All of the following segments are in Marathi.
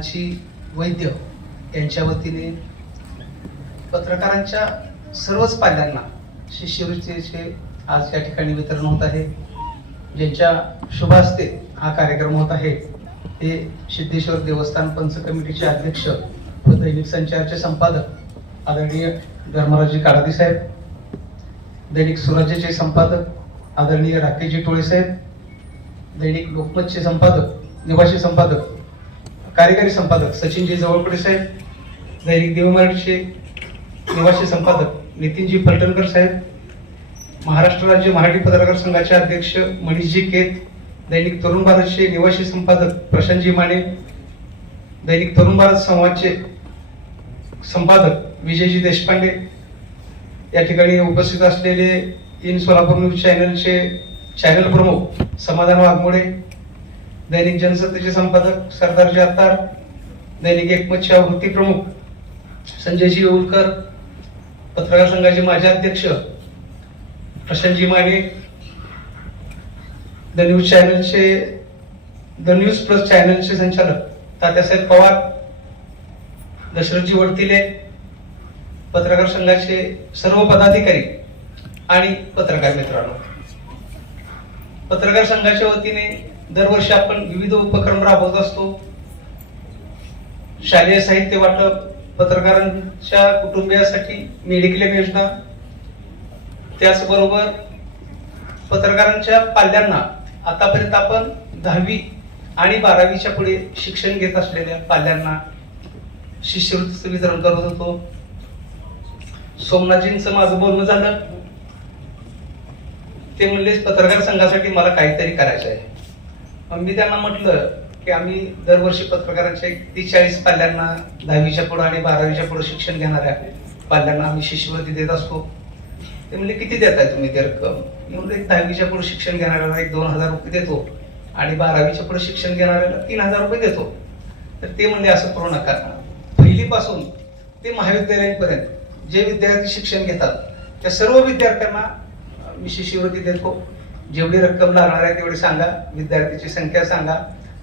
नानाची वैद्य यांच्या वतीने पत्रकारांच्या सर्वच पाल्यांना शिष्यवृत्तीचे आज या ठिकाणी वितरण होत आहे ज्यांच्या शुभ हस्ते हा कार्यक्रम होत आहे ते सिद्धेश्वर देवस्थान पंच कमिटीचे अध्यक्ष व दैनिक संचारचे संपादक आदरणीय धर्मराजी काळादी साहेब दैनिक स्वराज्याचे संपादक आदरणीय राकेशजी टोळे साहेब दैनिक लोकमतचे संपादक निवासी संपादक कार्यकारी संपादक सचिनजी जवळपडे साहेब दैनिक देवमराठीचे निवासी संपादक नितीनजी फलटणकर साहेब महाराष्ट्र राज्य मराठी पत्रकार संघाचे अध्यक्ष मनीषजी केत दैनिक तरुण भारतचे निवासी संपादक प्रशांतजी माने दैनिक तरुण भारत संवादचे संपादक विजयजी देशपांडे या ठिकाणी उपस्थित असलेले इन सोलापूर न्यूज चॅनलचे चॅनल प्रमुख समाधान वाघमोडे दैनिक जनसत्तेचे संपादक सरदारजी अत्तार दैनिक एकमतचे आवृत्ती प्रमुख संजयजी येऊलकर पत्रकार संघाचे माजी अध्यक्ष प्रशांतजी माने द न्यूज चॅनलचे द न्यूज प्लस चॅनलचे संचालक तात्यासाहेब पवार दशरथजी वडतिले पत्रकार संघाचे सर्व पदाधिकारी आणि पत्रकार मित्रांनो. पत्रकार संघाच्या वतीने दरवर्षी आपण विविध उपक्रम राबवत असतो. शालेय साहित्य वाटप पत्रकारांच्या कुटुंबियासाठी मेडिक्लेम योजना त्याचबरोबर पत्रकारांच्या पाल्यांना आतापर्यंत आपण दहावी आणि बारावीच्या पुढे शिक्षण घेत असलेल्या पाल्यांना शिष्यवृत्तीचं वितरण करत होतो. सोमनाथजींचं माझं बोलणं झालं. ते म्हणले पत्रकार संघासाठी मला काहीतरी करायचं आहे मग मी त्यांना म्हटलं की आम्ही दरवर्षी पत्रकारांच्या तीस चाळीस पाल्यांना दहावीच्या पुढे आणि बारावीच्या पुढे शिक्षण घेणाऱ्या पाल्यांना आम्ही शिष्यवृत्ती देत असतो. ते म्हणजे किती देताय तुम्ही ते रक्कम? मी म्हणलं एक दहावीच्या पुढे शिक्षण घेणाऱ्याला एक दोन हजार रुपये देतो आणि बारावीच्या पुढे शिक्षण घेणाऱ्याला तीन हजार रुपये देतो. तर ते म्हणले असं करू नका. पहिलीपासून ते महाविद्यालयांपर्यंत जे विद्यार्थी शिक्षण घेतात त्या सर्व विद्यार्थ्यांना मी शिष्यवृत्ती देतो. जेवढी रक्कम लागणार आहे तेवढी सांगा. विद्यार्थ्याची संख्या सांगा.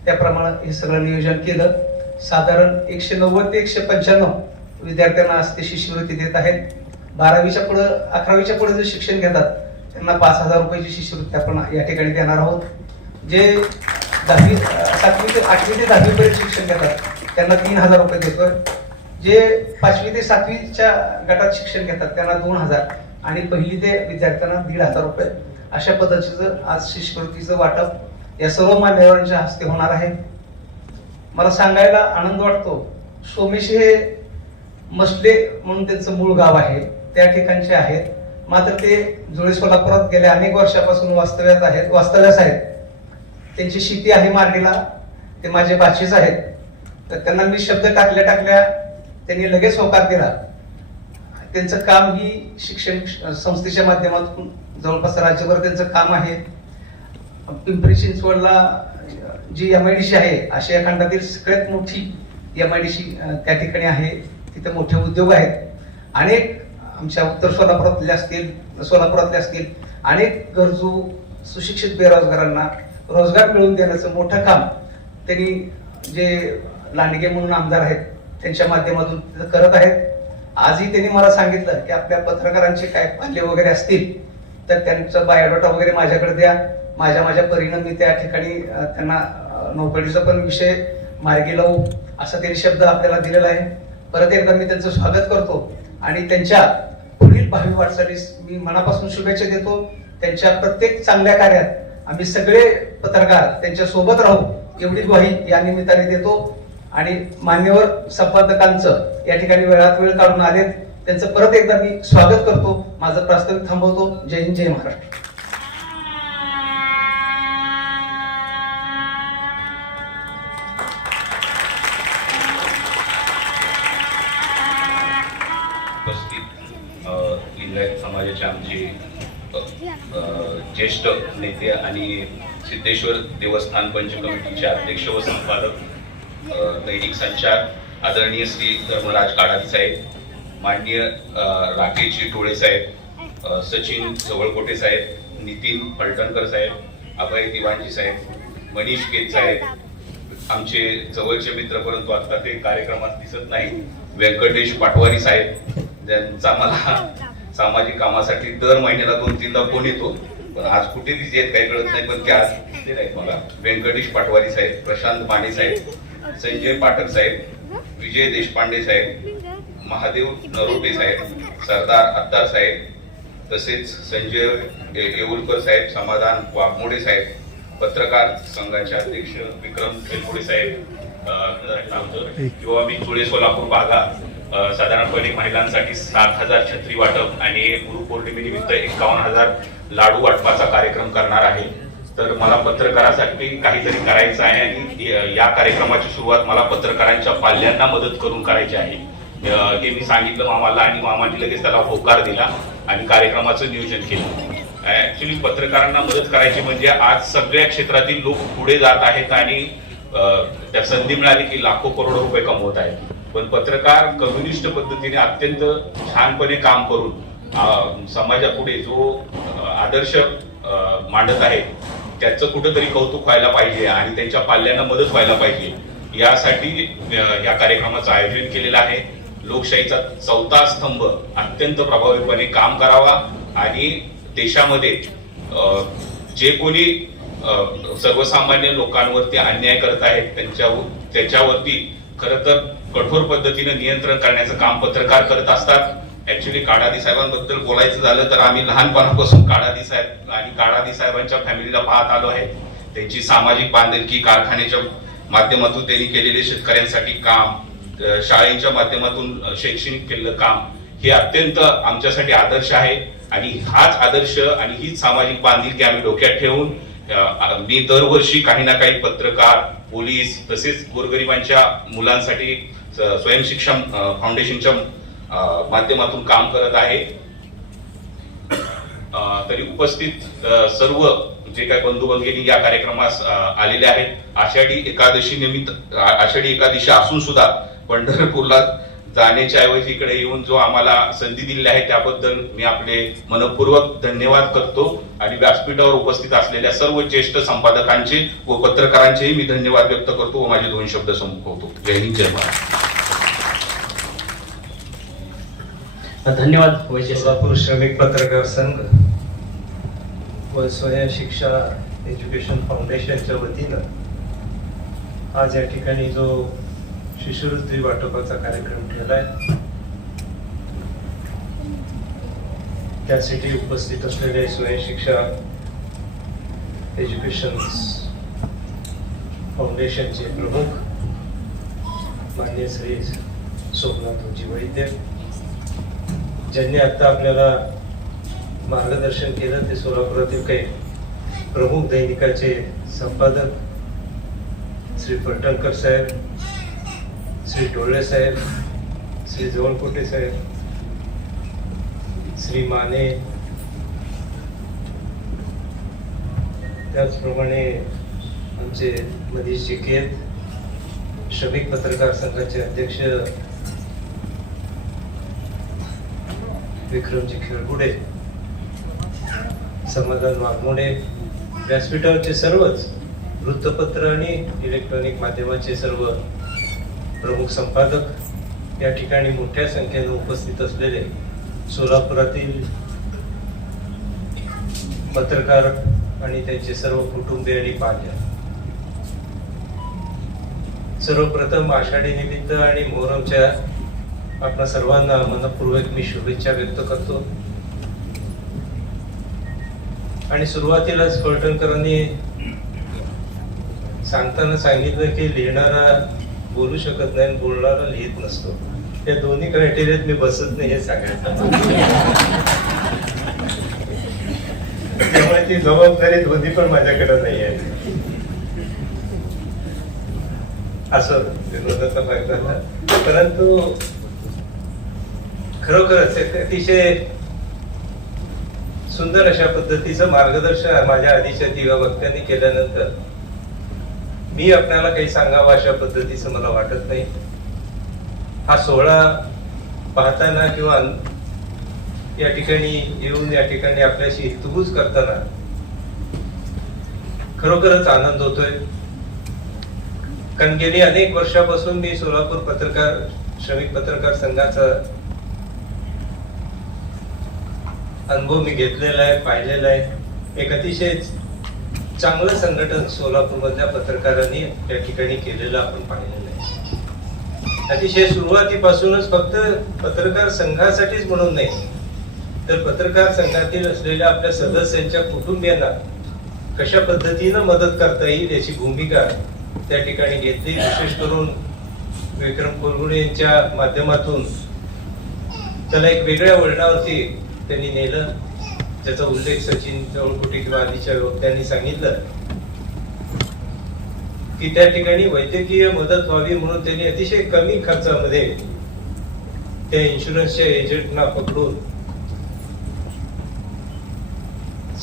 त्याप्रमाणे हे सगळं नियोजन केलं. साधारण एकशे नव्वद ते एकशे पंच्याण्णव विद्यार्थ्यांना आज ते शिष्यवृत्ती देत आहेत. बारावीच्या पुढं अकरावीच्या पुढे जे शिक्षण घेतात त्यांना पाच हजार रुपयाची शिष्यवृत्ती आपण या ठिकाणी देणार आहोत. जे दहावी सातवी ते आठवी ते दहावीपर्यंत शिक्षण घेतात त्यांना तीन हजार रुपये देतोय. जे पाचवी ते सातवीच्या गटात शिक्षण घेतात त्यांना दोन हजार. आणि पहिली ते विद्यार्थ्यांना दीड हजार रुपये. अशा पद्धतीचं आज शिष्यवृत्तीचं वाटप या सर्व मान्यवरांच्या हस्ते होणार आहे. मला सांगायला आनंद वाटतो. सोमेश हे मसले म्हणून त्यांचं मूळ गाव आहे. त्या ठिकाणचे आहेत. मात्र ते जुळे सोलापुरात गेल्या अनेक वर्षापासून वास्तव्यात आहेत. वास्तव्यास आहेत. त्यांची शेती आहे मार्गीला ते माझे भाचीच आहेत. तर त्यांना मी शब्द टाकल्या टाकल्या त्यांनी लगेच होकार दिला. त्यांचं काम ही शिक्षण संस्थेच्या माध्यमातून जवळपास राज्यभर त्यांचं काम आहे. पिंपरी चिंचवडला जी एम आय डी सी आहे आशिया खंडातील सगळ्यात मोठी एम आय डी सी त्या ठिकाणी आहे. तिथे मोठे उद्योग आहेत. अनेक आमच्या उत्तर सोलापुरातले असतील सोलापुरातले असतील अनेक गरजू सुशिक्षित बेरोजगारांना रोजगार मिळवून देण्याचं मोठं काम त्यांनी जे लांडगे म्हणून आमदार आहेत त्यांच्या माध्यमातून करत आहेत. आजही त्यांनी मला सांगितलं की आपल्या पत्रकारांचे काय पाल्य वगैरे असतील तर त्यांचा बायोडोटा वगैरे माझ्याकडे द्या. माझ्या माझ्या परीनं मी त्या ठिकाणी त्यांना नोकरीचा पण विषय मार्गी लावू असा त्यांनी शब्द आपल्याला दिलेला आहे. परत एकदा मी त्यांचं स्वागत करतो. आणि त्यांच्या पुढील भावी वाटचालीस मी मनापासून शुभेच्छा देतो. त्यांच्या प्रत्येक चांगल्या कार्यात आम्ही सगळे पत्रकार त्यांच्यासोबत राहू एवढी ग्वाही या निमित्ताने देतो. आणि मान्यवर संपादकांचं या ठिकाणी वेळात वेळ काढून आलेत. त्यांचं परत एकदा मी स्वागत करतो. माझं प्रास्ताविक थांबवतो. जय हिंद जय महाराष्ट्र. लिंगायत समाजाचे आमचे ज्येष्ठ नेते आणि सिद्धेश्वर देवस्थान पंच कमिटीचे अध्यक्ष व संपादक दैनिक संचार आदरणीय श्री धर्मराज काडादी साहेब माननीय राकेशजी टोळे साहेब सचिन जवळकोटे साहेब नितीन फलटणकर साहेब अभय दिवाणजी साहेब मनीष केत साहेब आमचे जवळचे मित्र परंतु आता ते कार्यक्रमात दिसत नाही व्यंकटेश पाटवारी साहेब ज्यांचा मला सामाजिक कामासाठी दर महिन्याला दोन तीनदा फोन येतो. पण आज कुठे तिथे काही कळत नाही पण ते आज नाहीत मला. व्यंकटेश पाटवारी साहेब प्रशांत माने साहेब संजय पाठक साहेब विजय देशपांडे साहेब महादेव नरोटे साहेब सरदार अत्तार साहेब तसेच संजय येऊलकर साहेब समाधान वाघमोडे साहेब पत्रकार संघाचे अध्यक्ष विक्रम तेलपुडे साहेब किंवा मी धुळे सोलापूर भागा साधारणपणे महिलांसाठी सात हजार छत्री वाटप आणि गुरुपौर्णिमेनिमित्त एकावन्न हजार लाडू वाटपाचा कार्यक्रम करणार आहे. तर मला पत्रकारासाठी काहीतरी करायचं आहे आणि या- कार्यक्रमाची सुरुवात मला पत्रकारांच्या पाल्यांना मदत करून करायची आहे. हे मी सांगितलं मामाला आणि मामाने लगेच त्याला होकार दिला आणि कार्यक्रमाचं नियोजन केलं. ऍक्च्युली पत्रकारांना मदत करायची म्हणजे आज सगळ्या क्षेत्रातील लोक पुढे जात आहेत आणि त्या संधी मिळाली की लाखो करोडो रुपये कमवत आहेत. पण पत्रकार कम्युनिस्ट पद्धतीने अत्यंत छानपणे काम करून समाजापुढे जो आदर्श मांडत आहे त्याचं कुठंतरी कौतुक व्हायला पाहिजे आणि त्यांच्या पाल्यांना मदत व्हायला पाहिजे. यासाठी या कार्यक्रमाचं आयोजन केलेलं आहे. लोकशाहीचा चौथा स्तंभ अत्यंत प्रभावीपणे काम करावा आणि देशामध्ये जे कोणी सर्वसामान्य लोकांवरती अन्याय करत आहेत त्यांच्या त्याच्यावरती खर तर कठोर पद्धतीने नियंत्रण करण्याचं काम पत्रकार करत असतात. ऍक्च्युली काडादी साहेबांबद्दल बोलायचं झालं तर आम्ही लहानपणापासून काडादी साहेब आणि काडादी साहेबांच्या फॅमिलीला पाहत आलो आहे. त्यांची सामाजिक बांधिलकी कारखान्याच्या माध्यमातून त्यांनी केलेले शेतकऱ्यांसाठी काम शाळेच्या माध्यमातून शैक्षणिक केलेलं काम हे अत्यंत आमच्यासाठी आदर्श आहे. आणि हाच आदर्श आणि हीच सामाजिक बांधिलकी आम्ही डोक्यात ठेवून मी दरवर्षी काही ना काही पत्रकार पोलीस तसेच गोरगरिबांच्या मुलांसाठी स्वयंशिक्षण फाउंडेशनच्या माध्यमातून काम करत आहे. तरी उपस्थित सर्व जे काही बंधू भगिनी या कार्यक्रमास आलेले आहेत. आषाढी एकादशी निमित्त आषाढी एकादशी असून सुद्धा पंढरपूरला जाण्याच्या ऐवजी इकडे येऊन जो आम्हाला संधी दिलेली आहे त्याबद्दल मी आपले मनपूर्वक धन्यवाद करतो. आणि व्यासपीठावर उपस्थित असलेल्या सर्व ज्येष्ठ संपादकांचे व पत्रकारांचेही मी धन्यवाद व्यक्त करतो व माझे दोन शब्द संपवतो जय हिंद जय महाराज धन्यवाद वैद्य श्रमिक पत्रकार संघ. व स्वयं शिक्षा एज्युकेशन फाउंडेशनच्या वतीनं आज या ठिकाणी जो शिष्यवृत्ती वाटपाचा कार्यक्रम ठेवलाय त्यासाठी उपस्थित असलेले स्वयं शिक्षा एज्युकेशन फाउंडेशनचे प्रमुख मान्य श्री सोमनाथजी वैद्य ज्यांनी आता आपल्याला मार्गदर्शन केलं ते सोलापुरातील काही प्रमुख दैनिकाचे संपादक श्री फलटणकर साहेब श्री डोळे साहेब श्री जवळकोटे साहेब श्री माने त्याचप्रमाणे आमचे मनीष जिकेत श्रमिक पत्रकार संघाचे अध्यक्ष विक्रमजी खेळगुडे. समाधान वाघमोडे व्यासपीठावरचे सर्वच वृत्तपत्र आणि इलेक्ट्रॉनिक माध्यमाचे सर्व प्रमुख संपादक या ठिकाणी मोठ्या संख्येने उपस्थित असलेले सोलापुरातील पत्रकार आणि त्यांचे सर्व कुटुंबे आणि पाल्य सर्वप्रथम आषाढी निमित्त आणि मोहरमच्या आपल्या सर्वांना मनपूर्वक मी शुभेच्छा व्यक्त करतो. आणि सुरुवातीलाच फलटणकरांनी सांगताना सांगितलं की लिहिणारा बोलू शकत नाही आणि बोलणारा लिहित नसतो. या दोन्ही क्रायटेरियात मी बसत नाही हे सांगायचं. त्यामुळे ती जबाबदारी दोन्ही पण माझ्याकडे नाही आहे. असं विनोदाचा भाग झाला. परंतु खरोखरच अतिशय सुंदर अशा पद्धतीचं मार्गदर्शन माझ्या आधीच्या दिवा वक्त्यांनी केल्यानंतर मी आपल्याला काही सांगावं अशा पद्धतीचं मला वाटत नाही. हा सोहळा पाहताना किंवा या ठिकाणी येऊन या ठिकाणी आपल्याशी हितगुज करताना खरोखरच आनंद होतोय. कारण गेली अनेक वर्षापासून मी सोलापूर पत्रकार श्रमिक पत्रकार संघाचा अनुभव मी घेतलेला आहे पाहिलेला आहे. एक अतिशय चांगलं संघटन सोलापूर मधल्या पत्रकारांनी त्या ठिकाणी केलेलं आपण पाहिलेलं आहे. अतिशय सुरुवातीपासूनच फक्त पत्रकार संघासाठीच म्हणून नाही तर पत्रकार संघातील असलेल्या आपल्या सदस्यांच्या कुटुंबियांना कशा पद्धतीनं मदत करता येईल याची भूमिका त्या ठिकाणी घेतली. विशेष करून विक्रम कोलगुडे यांच्या माध्यमातून त्याला एक वेगळ्या वळणावरती त्यांनी नेलं. त्याचा उल्लेख सचिन चौळकुटी किंवा आधीच्या वक्त्यांनी सांगितलं. की त्या ठिकाणी वैद्यकीय मदत व्हावी म्हणून त्यांनी अतिशय कमी खर्चामध्ये त्या इन्शुरन्सच्या एजंटना पकडून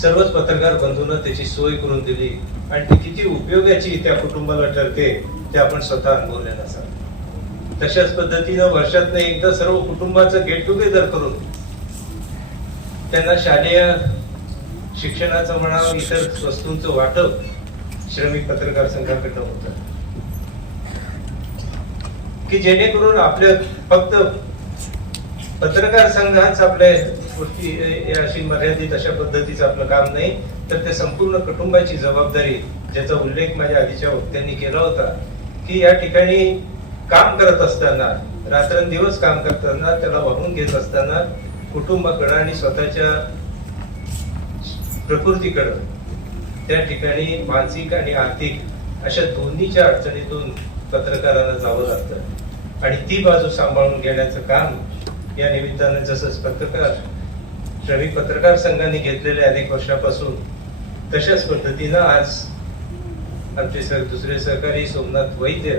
सर्वच पत्रकार बंधूंना त्याची सोय करून दिली. आणि ती किती उपयोगाची त्या कुटुंबाला ठरते ते आपण स्वतः अनुभवलेलं असाल तशाच पद्धतीनं वर्षातनं एकदा सर्व कुटुंबाचं गेट टुगेदर करून त्यांना शालेय शिक्षणाचं म्हणावं इतर वस्तूंचं वाटप श्रमिक पत्रकार संघाकडनं होत. की जेणेकरून आपल्या फक्त पत्रकार संघाच आपल्या गोष्टी अशी मर्यादित अशा पद्धतीचं आपलं काम नाही तर त्या संपूर्ण कुटुंबाची जबाबदारी ज्याचा उल्लेख माझ्या आधीच्या वक्त्यांनी केला होता की या ठिकाणी काम करत असताना रात्रंदिवस काम करताना त्याला वाहून घेत असताना कुटुंबाकडं आणि स्वतःच्या प्रकृतीकडं त्या ठिकाणी मानसिक आणि आर्थिक अशा दोन्हीच्या अडचणीतून पत्रकारांना जावं लागतं. आणि ती बाजू सांभाळून घेण्याचं काम या निमित्तानं जसं पत्रकार श्रमिक पत्रकार संघाने घेतलेले अनेक वर्षापासून तशाच पद्धतीनं आज आमचे सर दुसरे सहकारी सोमनाथ वैद्य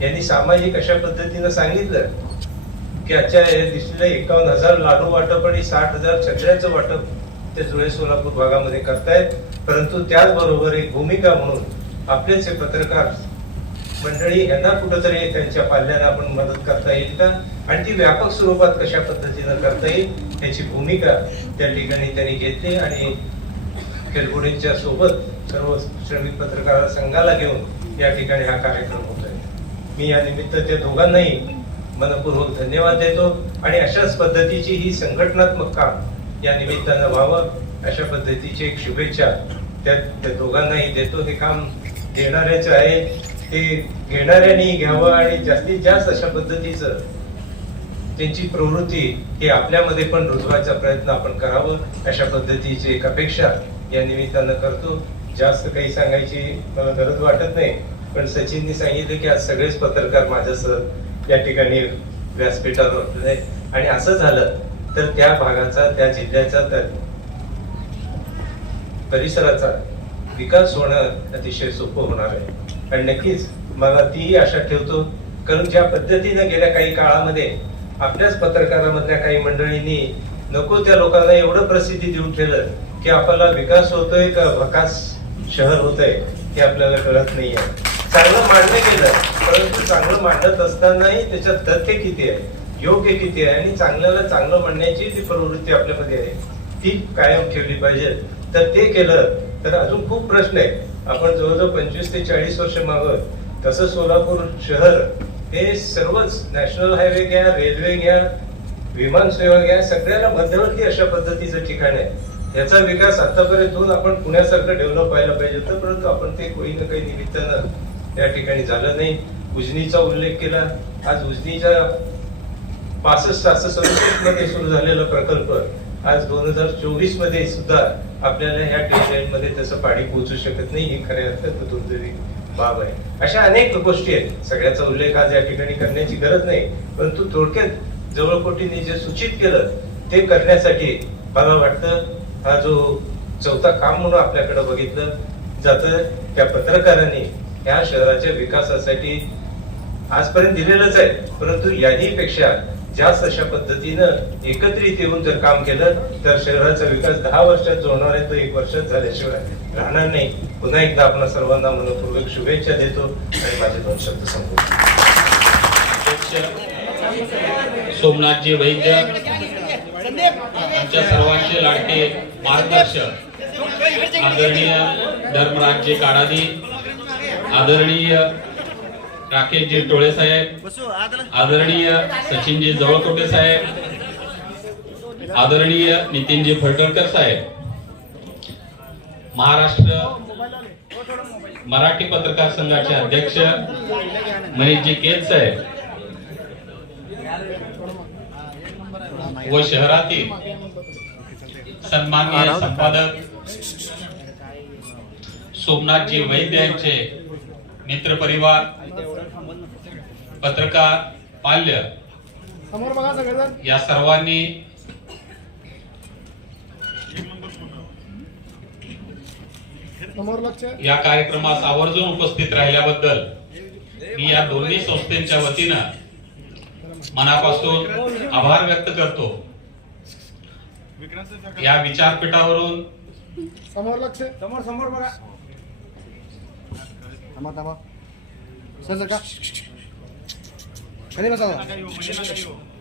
यांनी सामाजिक अशा पद्धतीनं सांगितलं की आजच्या एकावन्न हजार लाडू वाटप आणि साठ हजार छत्र्याचं वाटप ते जुळे सोलापूर भागामध्ये करतायत. परंतु त्याचबरोबर एक भूमिका म्हणून आपलेच हे पत्रकार मंडळी यांना कुठंतरी त्यांच्या पाल्याला आपण मदत करता येईल का? आणि ती व्यापक स्वरूपात कशा पद्धतीनं करता येईल याची भूमिका त्या ठिकाणी त्यांनी घेतली आणि केलगुडींच्या सोबत सर्व श्रमिक पत्रकार संघाला घेऊन या ठिकाणी हा कार्यक्रम होत आहे मी या निमित्त त्या दोघांनाही मनपूर्वक धन्यवाद देतो आणि अशाच पद्धतीची ही संघटनात्मक काम या निमित्तानं व्हावं अशा पद्धतीची एक शुभेच्छा त्या त्या दोघांनाही देतो. हे काम देणाऱ्याच आहे. ते घेणाऱ्यांनी घ्यावं आणि जास्तीत जास्त अशा पद्धतीचं त्यांची प्रवृत्ती ही आपल्यामध्ये पण रुजवायचा प्रयत्न आपण करावं अशा पद्धतीची एक अपेक्षा या निमित्तानं करतो. जास्त काही सांगायची मला गरज वाटत नाही पण सचिननी सांगितलं की आज सगळेच पत्रकार माझ्यासह या ठिकाणी व्यासपीठावर होते आणि असं झालं तर त्या भागाचा त्या जिल्ह्याचा त्या परिसराचा विकास होणं अतिशय सोपं होणार आहे. आणि नक्कीच मला तीही आशा ठेवतो कारण ज्या पद्धतीने गेल्या काही काळामध्ये आपल्याच पत्रकारामधल्या काही मंडळींनी नको त्या लोकांना एवढं प्रसिद्धी देऊन ठेवलं की आपल्याला विकास होतोय का भकास शहर होतंय हे आपल्याला कळत नाहीये. चांगलं मांडलं गेलं परंतु चांगलं मांडत असतानाही त्याच्यात तथ्य किती आहे? योग्य किती आहे? आणि चांगल्याला चांगलं म्हणण्याची जी प्रवृत्ती आपल्यामध्ये आहे ती कायम ठेवली पाहिजे. तर ते केलं तर अजून खूप प्रश्न आहेत आपण जवळजवळ पंचवीस ते चाळीस वर्ष मागत तसं सोलापूर शहर हे सर्वच नॅशनल हायवे घ्या रेल्वे घ्या विमान सेवा घ्या सगळ्याला मध्यवर्ती अशा पद्धतीचं ठिकाण आहे. याचा विकास आतापर्यंत होऊन आपण पुण्यासारखं डेव्हलप व्हायला पाहिजे होतं परंतु आपण ते काही ना काही निमित्तानं त्या ठिकाणी झालं नाही. उजनीचा उल्लेख केला. आज उजनीच्या पासष्ट सहासष्ट सदुसष्टमध्ये सुरू झालेला प्रकल्प आज दोन हजार चोवीसमध्ये सुद्धा आपल्याला ह्या ट्रेन मध्ये तसं पाणी पोहोचू शकत नाही. ही खऱ्या अर्थात दुर्दैवी बाब आहे. अशा अनेक गोष्टी आहेत. सगळ्याचा उल्लेख आज या ठिकाणी करण्याची गरज नाही. परंतु थोडक्यात जवळकोटीने जे सूचित केलं ते करण्यासाठी मला वाटतं हा जो चौथा काम म्हणून आपल्याकडे बघितलं जातं त्या पत्रकारांनी या शहराच्या विकासासाठी आजपर्यंत दिलेलंच आहे. परंतु याही पेक्षा जास्त अशा पद्धतीनं एकत्रित येऊन जर काम केलं तर शहराचा विकास दहा वर्षात जो होणार आहे तो एक वर्षात झाल्याशिवाय राहणार नाही. पुन्हा एकदा आपण सर्वांना मनपूर्वक शुभेच्छा देतो आणि माझे दोन शब्द सांगतो सोमनाथजी वैद्य आमच्या सर्वांचे लाडके मार्गदर्शक आदरणीय धर्मराजजी काडादी आदरणीय राकेशजी टोळे साहेब आदरणीय सचिनजी जवळकोटे साहेब आदरणीय नितीनजी फलटणकर साहेब महाराष्ट्र मराठी पत्रकार संघाचे अध्यक्ष महेशजी केत साहेब व शहरातील सन्माननीय संपादक सोमनाथजी वैद्य यांचे मित्रपरिवार पत्रकार पाल्य समोर बघा सगळेजण. या सर्वांनी समोर लक्ष. या कार्यक्रमास आवर्जून उपस्थित राहिल्याबद्दल मी या दोन्ही संस्थेच्या वतीनं मनापासून आभार व्यक्त करतो. या विचारपीठावरून समोर लक्ष. समोर समोर बघा. Tama, tama. Saan ka? Kani ba saan? Kani ba saan?